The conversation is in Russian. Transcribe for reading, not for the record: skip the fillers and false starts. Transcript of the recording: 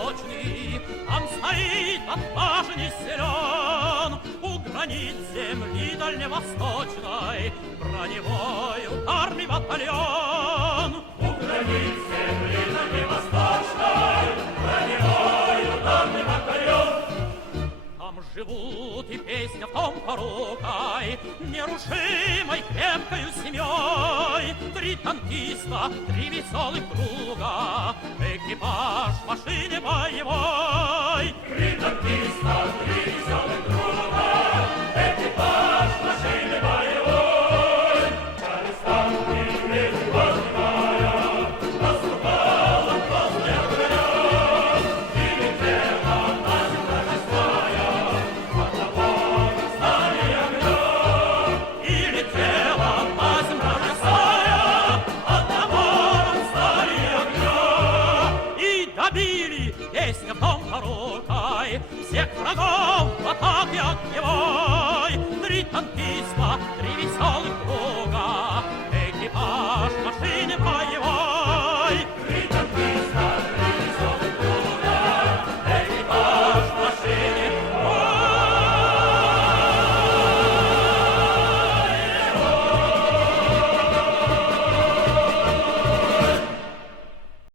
восточный, там стоит отважный силен, у границ земли дальневосточной броневой ударный батальон. У границ земли дальневосточной броневой ударный батальон. Там живут и песня в том порукой, нерушимой крепкою семьей. Три танкиста, три веселых друга, экипаж машины боевой. Три танкиста, три веселых друга, экипаж машины боевой. Дагестан привет, вознимая, наступала грозная броня, и летела на землю гостная, от того знания огня. И летела на землю гостная, от того знания огня. И добили песня в том порукой всех врагов в атаке огневой. Три танкиста,